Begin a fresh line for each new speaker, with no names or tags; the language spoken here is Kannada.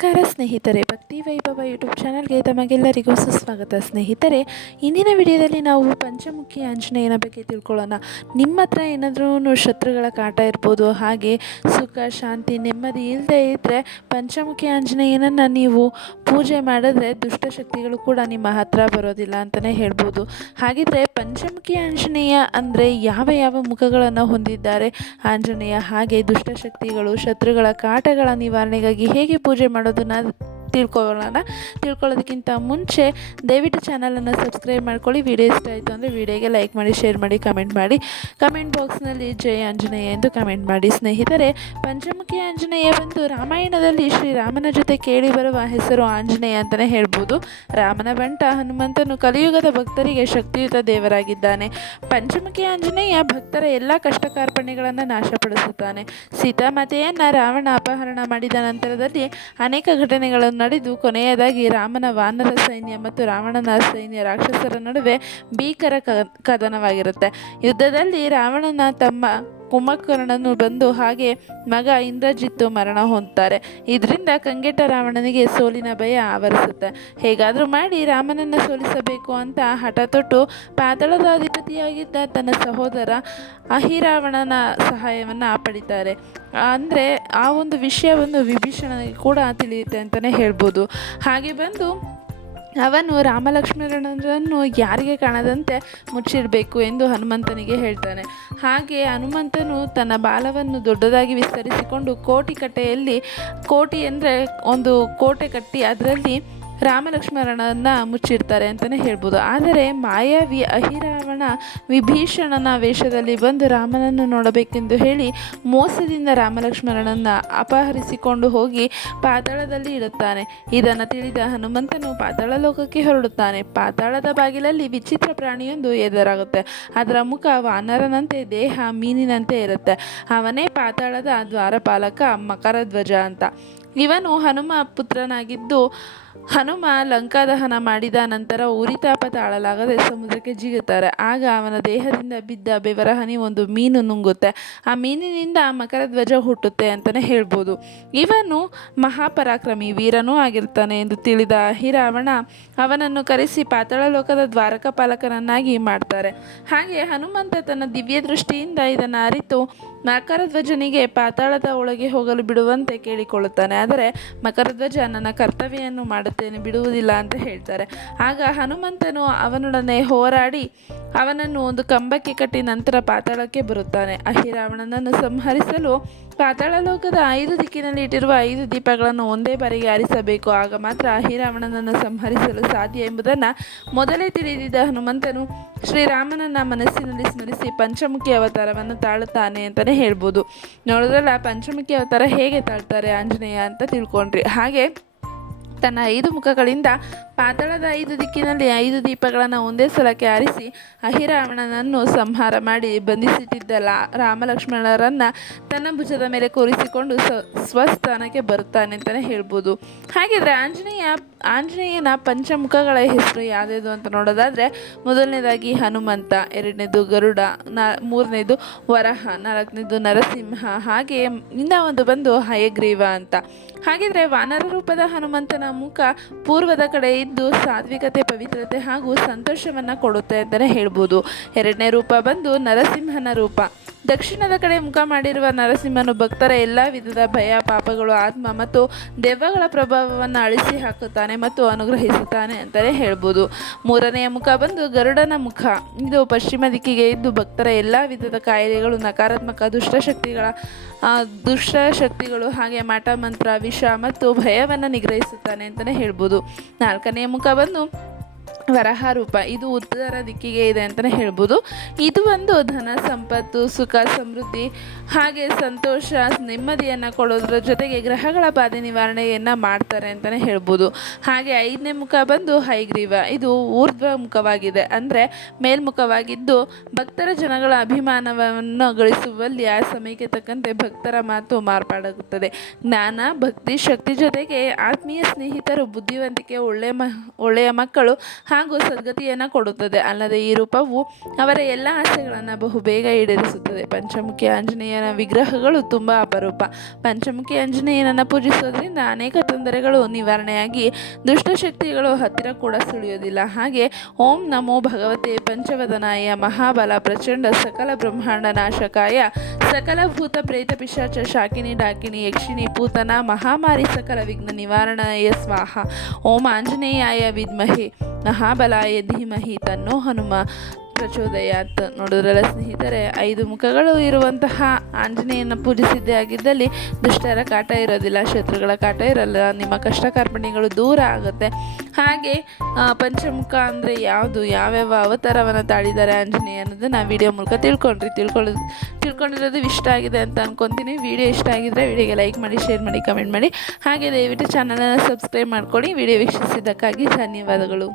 ನಮಸ್ಕಾರ ಸ್ನೇಹಿತರೆ, ಭಕ್ತಿ ವೈಭವ ಯೂಟ್ಯೂಬ್ ಚಾನಲ್ಗೆ ತಮಗೆಲ್ಲರಿಗೂ ಸುಸ್ವಾಗತ. ಸ್ನೇಹಿತರೆ, ಇಂದಿನ ವಿಡಿಯೋದಲ್ಲಿ ನಾವು ಪಂಚಮುಖಿ ಆಂಜನೇಯನ ಬಗ್ಗೆ ತಿಳ್ಕೊಳ್ಳೋಣ. ನಿಮ್ಮ ಹತ್ರ ಏನಾದರೂ ಶತ್ರುಗಳ ಕಾಟ ಇರ್ಬೋದು, ಹಾಗೆ ಸುಖ, ಶಾಂತಿ, ನೆಮ್ಮದಿ ಇಲ್ಲದೆ ಇದ್ದರೆ ಪಂಚಮುಖಿ ಆಂಜನೇಯನನ್ನು ನೀವು ಪೂಜೆ ಮಾಡಿದ್ರೆ ದುಷ್ಟಶಕ್ತಿಗಳು ಕೂಡ ನಿಮ್ಮ ಹತ್ರ ಬರೋದಿಲ್ಲ ಅಂತಲೇ ಹೇಳ್ಬೋದು. ಹಾಗಿದ್ರೆ ಪಂಚಮುಖಿ ಆಂಜನೇಯ ಅಂದರೆ ಯಾವ ಯಾವ ಮುಖಗಳನ್ನು ಹೊಂದಿದ್ದಾರೆ? ಆಂಜನೇಯ ಹಾಗೆ ದುಷ್ಟಶಕ್ತಿಗಳು ಶತ್ರುಗಳ ಕಾಟಗಳ ನಿವಾರಣೆಗಾಗಿ ಹೇಗೆ ಪೂಜೆ ಮಾಡೋದನ್ನ ತಿಳ್ಕೊಳ್ಳೋಣ. ತಿಳ್ಕೊಳ್ಳೋದಕ್ಕಿಂತ ಮುಂಚೆ ದಯವಿಟ್ಟು ಚಾನಲನ್ನು ಸಬ್ಸ್ಕ್ರೈಬ್ ಮಾಡ್ಕೊಳ್ಳಿ. ವಿಡಿಯೋ ಇಷ್ಟ ಆಯಿತು ಅಂದರೆ ವಿಡಿಯೋಗೆ ಲೈಕ್ ಮಾಡಿ ಶೇರ್ ಮಾಡಿ ಕಮೆಂಟ್ ಮಾಡಿ. ಕಮೆಂಟ್ ಬಾಕ್ಸ್ನಲ್ಲಿ ಜೈ ಆಂಜನೇಯ ಎಂದು ಕಮೆಂಟ್ ಮಾಡಿ. ಸ್ನೇಹಿತರೆ, ಪಂಚಮುಖಿ ಆಂಜನೇಯ ಬಂದು ರಾಮಾಯಣದಲ್ಲಿ ಶ್ರೀರಾಮನ ಜೊತೆ ಕೇಳಿ ಬರುವ ಹೆಸರು ಆಂಜನೇಯ ಅಂತಲೇ ಹೇಳ್ಬೋದು. ರಾಮನ ಬಂಟ ಹನುಮಂತನು ಕಲಿಯುಗದ ಭಕ್ತರಿಗೆ ಶಕ್ತಿಯುತ ದೇವರಾಗಿದ್ದಾನೆ. ಪಂಚಮುಖಿ ಆಂಜನೇಯ ಭಕ್ತರ ಎಲ್ಲ ಕಷ್ಟ ಕಾರ್ಪಣ್ಯಗಳನ್ನು ನಾಶಪಡಿಸುತ್ತಾನೆ. ಸೀತಾಮಾತೆಯನ್ನು ರಾವಣ ಅಪಹರಣ ಮಾಡಿದ ನಂತರದಲ್ಲಿ ಅನೇಕ ಘಟನೆಗಳು ನಡೆದು ಕೊನೆಯದಾಗಿ ರಾಮನ ವಾನರ ಸೈನ್ಯ ಮತ್ತು ರಾವಣನ ಸೈನ್ಯ ರಾಕ್ಷಸರ ನಡುವೆ ಭೀಕರ ಕದನವಾಗಿರುತ್ತೆ. ಯುದ್ಧದಲ್ಲಿ ರಾವಣನ ತಮ್ಮ ಕುಂಭಕರ್ಣನು ಬಂದು ಹಾಗೆ ಮಗ ಇಂದ್ರಜಿತ್ತು ಮರಣ ಹೊಂದ್ತಾರೆ. ಇದರಿಂದ ಕಂಗೆಟ್ಟ ರಾವಣನಿಗೆ ಸೋಲಿನ ಭಯ ಆವರಿಸುತ್ತೆ. ಹೇಗಾದರೂ ಮಾಡಿ ರಾಮನನ್ನು ಸೋಲಿಸಬೇಕು ಅಂತ ಹಠ ತೊಟ್ಟು ಪಾತಾಳದ ಅಧಿಪತಿಯಾಗಿದ್ದ ತನ್ನ ಸಹೋದರ ಅಹಿರಾವಣನ ಸಹಾಯವನ್ನು ಪಡಿತಾರೆ. ಅಂದರೆ ಆ ಒಂದು ವಿಷಯವನ್ನು ವಿಭೀಷಣನಿಗೆ ಕೂಡ ತಿಳಿಯುತ್ತೆ ಅಂತಲೇ ಹೇಳ್ಬೋದು. ಹಾಗೆ ಬಂದು ಅವನು ರಾಮಲಕ್ಷ್ಮಣರನ್ನು ಯಾರಿಗೆ ಕಾಣದಂತೆ ಮುಚ್ಚಿಡಬೇಕು ಎಂದು ಹನುಮಂತನಿಗೆ ಹೇಳ್ತಾನೆ. ಹಾಗೆ ಹನುಮಂತನು ತನ್ನ ಬಾಲವನ್ನು ದೊಡ್ಡದಾಗಿ ವಿಸ್ತರಿಸಿಕೊಂಡು ಕೋಟಿ ಕಟ್ಟೆಯಲ್ಲಿ ಕೋಟಿ ಅಂದರೆ ಒಂದು ಕೋಟೆ ಕಟ್ಟಿ ಅದರಲ್ಲಿ ರಾಮಲಕ್ಷ್ಮಣರನ್ನ ಮುಚ್ಚಿಡ್ತಾರೆ ಅಂತಲೇ ಹೇಳ್ಬೋದು. ಆದರೆ ಮಾಯಾವಿ ಅಹಿರಾವಣ ವಿಭೀಷಣನ ವೇಷದಲ್ಲಿ ಬಂದು ರಾಮನನ್ನು ನೋಡಬೇಕೆಂದು ಹೇಳಿ ಮೋಸದಿಂದ ರಾಮಲಕ್ಷ್ಮಣನನ್ನು ಅಪಹರಿಸಿಕೊಂಡು ಹೋಗಿ ಪಾತಾಳದಲ್ಲಿ ಇಡುತ್ತಾನೆ. ಇದನ್ನು ತಿಳಿದ ಹನುಮಂತನು ಪಾತಾಳ ಲೋಕಕ್ಕೆ ಹೊರಡುತ್ತಾನೆ. ಪಾತಾಳದ ಬಾಗಿಲಲ್ಲಿ ವಿಚಿತ್ರ ಪ್ರಾಣಿಯೊಂದು ಎದುರಾಗುತ್ತೆ. ಅದರ ಮುಖ ವಾನರನಂತೆ, ದೇಹ ಮೀನಿನಂತೆ ಇರುತ್ತೆ. ಅವನೇ ಪಾತಾಳದ ದ್ವಾರಪಾಲಕ ಮಕರಧ್ವಜ ಅಂತ. ಇವನು ಹನುಮ ಪುತ್ರನಾಗಿದ್ದು ಹನುಮ ಲಂಕಾದಹನ ಮಾಡಿದ ನಂತರ ಉರಿತಾಪ ತಾಳಲಾಗದೆ ಸಮುದ್ರಕ್ಕೆ ಜಿಗುತ್ತಾರೆ ಆಗ ಅವನ ದೇಹದಿಂದ ಬಿದ್ದ ಬೆವರ ಹನಿ ಒಂದು ಮೀನು ನುಂಗುತ್ತೆ. ಆ ಮೀನಿನಿಂದ ಮಕರ ಧ್ವಜ ಹುಟ್ಟುತ್ತೆ ಅಂತಲೇ ಹೇಳ್ಬೋದು. ಇವನು ಮಹಾಪರಾಕ್ರಮಿ, ವೀರನೂ ಆಗಿರ್ತಾನೆ ಎಂದು ತಿಳಿದ ಹಿರಾವಣ ಅವನನ್ನು ಕರೆಸಿ ಪಾತಾಳ ಲೋಕದ ದ್ವಾರಕ ಪಾಲಕನನ್ನಾಗಿ ಮಾಡ್ತಾರೆ. ಹಾಗೆ ಹನುಮಂತ ತನ್ನ ದಿವ್ಯ ದೃಷ್ಟಿಯಿಂದ ಇದನ್ನು ಅರಿತು ಮಕರಧ್ವಜನಿಗೆ ಪಾತಾಳದ ಒಳಗೆ ಹೋಗಲು ಬಿಡುವಂತೆ ಕೇಳಿಕೊಳ್ಳುತ್ತಾನೆ. ಆದರೆ ಮಕರಧ್ವಜ ನನ್ನ ಕರ್ತವ್ಯವನ್ನು ಮಾಡುತ್ತೇನೆ, ಬಿಡುವುದಿಲ್ಲ ಅಂತ ಹೇಳ್ತಾರೆ. ಆಗ ಹನುಮಂತನು ಅವನೊಡನೆ ಹೋರಾಡಿ ಅವನನ್ನು ಒಂದು ಕಂಬಕ್ಕೆ ಕಟ್ಟಿ ನಂತರ ಪಾತಾಳಕ್ಕೆ ಬರುತ್ತಾನೆ. ಅಹಿರಾವಣನನ್ನು ಸಂಹರಿಸಲು ಪಾತಾಳ ಲೋಕದ ಐದು ದಿಕ್ಕಿನಲ್ಲಿ ಇಟ್ಟಿರುವ ಐದು ದೀಪಗಳನ್ನು ಒಂದೇ ಬಾರಿಗೆ ಆರಿಸಬೇಕು. ಆಗ ಮಾತ್ರ ಅಹಿರಾವಣನನ್ನು ಸಂಹರಿಸಲು ಸಾಧ್ಯ ಎಂಬುದನ್ನು ಮೊದಲೇ ತಿಳಿದಿದ್ದ ಹನುಮಂತನು ಶ್ರೀರಾಮನನ್ನ ಮನಸ್ಸಿನಲ್ಲಿ ಸ್ಮರಿಸಿ ಪಂಚಮುಖಿ ಅವತಾರವನ್ನು ತಾಳುತ್ತಾನೆ ಅಂತಲೇ ಹೇಳ್ಬೋದು. ನೋಡಿದ್ರಲ್ಲ, ಪಂಚಮುಖಿ ಅವತಾರ ಹೇಗೆ ತಾಳ್ತಾರೆ ಆಂಜನೇಯ ಅಂತ ತಿಳ್ಕೊಂಡ್ರಿ. ಹಾಗೆ ತನ್ನ ಐದು ಮುಖಗಳಿಂದ ಪಾತಾಳದ ಐದು ದಿಕ್ಕಿನಲ್ಲಿ ಐದು ದೀಪಗಳನ್ನು ಒಂದೇ ಸಲಕ್ಕೆ ಆರಿಸಿ ಅಹಿರಾವಣನನ್ನು ಸಂಹಾರ ಮಾಡಿ ಬಂಧಿಸಿಟ್ಟಿದ್ದ ರಾಮಲಕ್ಷ್ಮಣರನ್ನು ತನ್ನ ಭುಜದ ಮೇಲೆ ಕೂರಿಸಿಕೊಂಡು ಸ್ವ ಸ್ವಸ್ಥಾನಕ್ಕೆ ಬರುತ್ತಾನೆ ಅಂತಲೇ ಹೇಳ್ಬೋದು. ಹಾಗಿದ್ರೆ ಆಂಜನೇಯ, ಆಂಜನೇಯನ ಪಂಚಮುಖಗಳ ಹೆಸರು ಯಾವುದ್ಯಾವುದು ಅಂತ ನೋಡೋದಾದರೆ ಮೊದಲನೇದಾಗಿ ಹನುಮಂತ, ಎರಡನೇದು ಗರುಡ, ನಾ, ಮೂರನೇದು ವರಹ, ನಾಲ್ಕನೇದು ನರಸಿಂಹ, ಹಾಗೆ ಇನ್ನ ಒಂದು ಬಂದು ಹಯಗ್ರೀವ ಅಂತ. ಹಾಗಿದ್ರೆ ವಾನರ ರೂಪದ ಹನುಮಂತನ ಮುಖ ಪೂರ್ವದ ಕಡೆ ಇದ್ದು ಸಾತ್ವಿಕತೆ ಪವಿತ್ರತೆ ಹಾಗೂ ಸಂತೋಷವನ್ನು ಕೊಡುತ್ತೆ ಅಂತಲೇ ಹೇಳ್ಬೋದು. ಎರಡನೇ ರೂಪ ಬಂದು ನರಸಿಂಹನ ರೂಪ. ದಕ್ಷಿಣದ ಕಡೆ ಮುಖ ಮಾಡಿರುವ ನರಸಿಂಹನು ಭಕ್ತರ ಎಲ್ಲ ವಿಧದ ಭಯ, ಪಾಪಗಳು, ಆತ್ಮ ಮತ್ತು ದೆವ್ವಗಳ ಪ್ರಭಾವವನ್ನು ಅಳಿಸಿ ಹಾಕುತ್ತಾನೆ ಮತ್ತು ಅನುಗ್ರಹಿಸುತ್ತಾನೆ ಅಂತಲೇ ಹೇಳ್ಬೋದು. ಮೂರನೆಯ ಮುಖ ಬಂದು ಗರುಡನ ಮುಖ. ಇದು ಪಶ್ಚಿಮ ದಿಕ್ಕಿಗೆ ಇದ್ದು ಭಕ್ತರ ಎಲ್ಲ ವಿಧದ ಕಾಯಿಲೆಗಳು, ನಕಾರಾತ್ಮಕ ದುಷ್ಟಶಕ್ತಿಗಳ ದುಷ್ಟಶಕ್ತಿಗಳು ಹಾಗೆ ಮಾಟ, ಮಂತ್ರ, ವಿಷ ಮತ್ತು ಭಯವನ್ನು ನಿಗ್ರಹಿಸುತ್ತಾನೆ ಅಂತಲೇ ಹೇಳ್ಬೋದು. ನಾಲ್ಕನೆಯ ಮುಖ ಬಂದು ವರಹ ರೂಪ. ಇದು ಉತ್ತರ ದಿಕ್ಕಿಗೆ ಇದೆ ಅಂತಲೇ ಹೇಳ್ಬೋದು. ಇದು ಒಂದು ಧನ ಸಂಪತ್ತು, ಸುಖ, ಸಮೃದ್ಧಿ, ಹಾಗೆ ಸಂತೋಷ, ನೆಮ್ಮದಿಯನ್ನು ಕೊಡೋದ್ರ ಜೊತೆಗೆ ಗ್ರಹಗಳ ಬಾಧೆ ನಿವಾರಣೆಯನ್ನು ಮಾಡ್ತಾರೆ ಅಂತಲೇ ಹೇಳ್ಬೋದು. ಹಾಗೆ ಐದನೇ ಮುಖ ಬಂದು ಹೈಗ್ರೀವ. ಇದು ಊರ್ಧ್ವ ಮುಖವಾಗಿದೆ ಅಂದರೆ ಮೇಲ್ಮುಖವಾಗಿದ್ದು ಭಕ್ತರ ಜನಗಳ ಅಭಿಮಾನವನ್ನು ಗಳಿಸುವಲ್ಲಿ ಆ ಸಮಯಕ್ಕೆ ತಕ್ಕಂತೆ ಭಕ್ತರ ಮಾತು ಮಾರ್ಪಾಡಾಗುತ್ತದೆ. ಜ್ಞಾನ, ಭಕ್ತಿ, ಶಕ್ತಿ ಜೊತೆಗೆ ಆತ್ಮೀಯ ಸ್ನೇಹಿತರು, ಬುದ್ಧಿವಂತಿಕೆ ಒಳ್ಳೆಯ ಮ, ಒಳ್ಳೆಯ ಮಕ್ಕಳು ಹಾಗೂ ಸದ್ಗತಿಯನ್ನು ಕೊಡುತ್ತದೆ. ಅಲ್ಲದೆ ಈ ರೂಪವು ಅವರ ಎಲ್ಲ ಆಸೆಗಳನ್ನು ಬಹುಬೇಗ ಈಡೇರಿಸುತ್ತದೆ. ಪಂಚಮುಖಿ ಆಂಜನೇಯನ ವಿಗ್ರಹಗಳು ತುಂಬ ಅಪರೂಪ. ಪಂಚಮುಖಿ ಆಂಜನೇಯನನ್ನು ಪೂಜಿಸೋದ್ರಿಂದ ಅನೇಕ ತೊಂದರೆಗಳು ನಿವಾರಣೆಯಾಗಿ ದುಷ್ಟಶಕ್ತಿಗಳು ಹತ್ತಿರ ಕೂಡ ಸುಳಿಯೋದಿಲ್ಲ ಹಾಗೆ ಓಂ ನಮೋ ಭಗವತೆ ಪಂಚವದನಾಯ ಮಹಾಬಲ ಪ್ರಚಂಡ ಸಕಲ ಬ್ರಹ್ಮಾಂಡ ನಾಶಕಾಯ ಸಕಲ ಭೂತ ಪ್ರೇತ ಪಿಶಾಚ ಶಾಕಿನಿ ಡಾಕಿನಿ ಯಕ್ಷಿಣಿ ಪೂತನ ಮಹಾಮಾರಿ ಸಕಲ ವಿಘ್ನ ನಿವಾರಣಾಯ ಸ್ವಾಹ. ಓಂ ಆಂಜನೇಯಾಯ ವಿದ್ಮಹೆ. ಮಹಾಬಲಾಯ ಧೀಮಹಿ ತನ್ನೋ ಹನುಮ ಪ್ರಚೋದಯಾತ್ ನೋಡಿದ್ರಲ್ಲ ಸ್ನೇಹಿತರೆ, ಐದು ಮುಖಗಳು ಇರುವಂತಹ ಆಂಜನೇಯನ ಪೂಜಿಸಿದ್ದೇ ಆಗಿದ್ದಲ್ಲಿ ದುಷ್ಟರ ಕಾಟ ಇರೋದಿಲ್ಲ, ಶತ್ರುಗಳ ಕಾಟ ಇರಲ್ಲ, ನಿಮ್ಮ ಕಷ್ಟ ಕಾರ್ಪಣ್ಯಗಳು ದೂರ ಆಗುತ್ತೆ. ಹಾಗೆ ಪಂಚಮುಖ ಅಂದರೆ ಯಾವುದು, ಯಾವ್ಯಾವ ಅವತಾರವನ್ನು ತಾಳಿದ್ದಾರೆ ಆಂಜನೇಯ ಅನ್ನೋದನ್ನ ವಿಡಿಯೋ ಮೂಲಕ ತಿಳ್ಕೊಂಡ್ರಿ. ತಿಳ್ಕೊಳ್ಳೋದು ತಿಳ್ಕೊಂಡಿರೋದು ಇಷ್ಟ ಆಗಿದೆ ಅಂತ ಅನ್ಕೊತೀನಿ. ವಿಡಿಯೋ ಇಷ್ಟ ಆಗಿದ್ದರೆ ವಿಡಿಯೋಗೆ ಲೈಕ್ ಮಾಡಿ ಶೇರ್ ಮಾಡಿ ಕಮೆಂಟ್ ಮಾಡಿ. ಹಾಗೆ ದಯವಿಟ್ಟು ಚಾನಲನ್ನು ಸಬ್ಸ್ಕ್ರೈಬ್ ಮಾಡ್ಕೊಳ್ಳಿ. ವಿಡಿಯೋ ವೀಕ್ಷಿಸಿದ್ದಕ್ಕಾಗಿ ಧನ್ಯವಾದಗಳು.